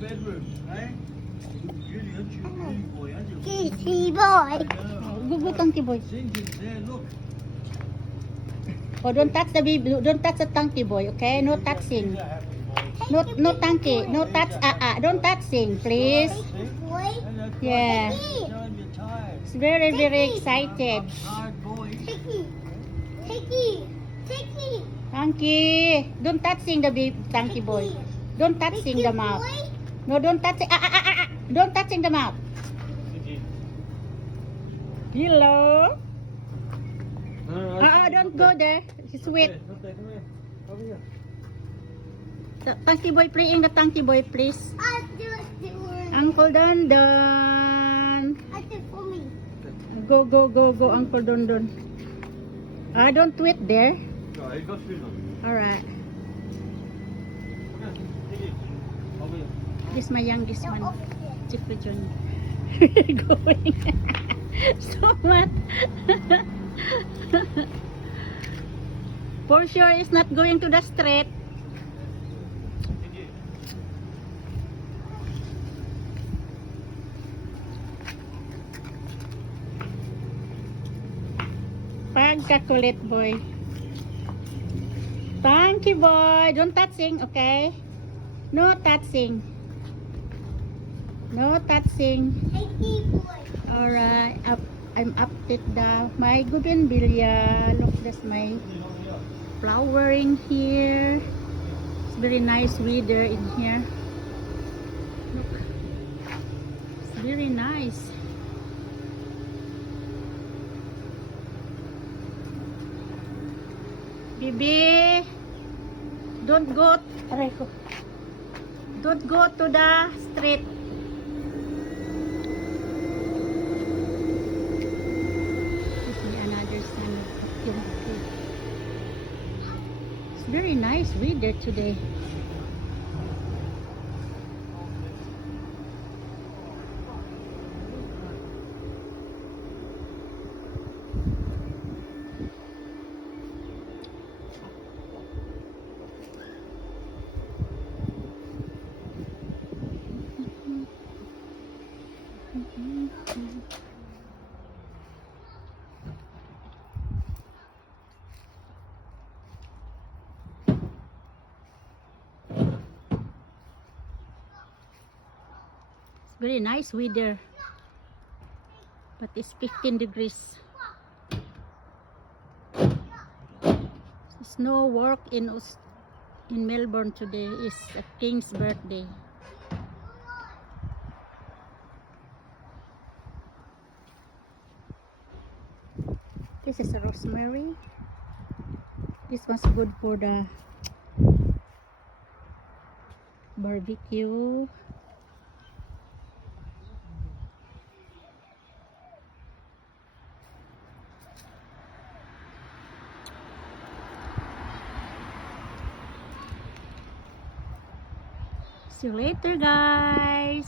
bedroom, eh? Beauty, aren't you? Beauty boy, aren't you? Kitty boy. Go, Tanky boy. Zingin's there, look. Oh, don't touch the baby. Don't touch the Tanky boy, okay? No touching. No Tanky. No touch. Don't touching, please. Boy. Yeah. Tell him you're tired. It's very, very excited. I'm tired, boy. Ticky. Ticky. Ticky. Tanky. Don't touching the baby, Tanky boy. Don't touching the mouth. No, don't touch it. Don't touching the mouth. Hello. Don't go there. It's wet. Over here. Tanky boy, playing the Tanky boy, please. I do it. Uncle Don Don. I do it for me. Go, Uncle Don Don. Don't wait there. No, he's got shoes on. Alright. Over here. This is my youngest No, one. over here. Chico John. Going. So much. For sure it's not going to the street. Pagkakulit boy. Thank you boy. Don't touching, okay? No touching. No touching. Ticky boy. Alright. I'm up at my bougainvillea. Look, that's my flowering here. It's very nice weather in here. Look. It's very nice. Bibi, don't go. Aray ko. Don't go to the street. Give me another sun. It's very nice weather today. Very nice weather, but it's 15 degrees. There's no work in Melbourne today. It's a king's birthday. This is a rosemary. This was good for the barbecue. See you later, guys.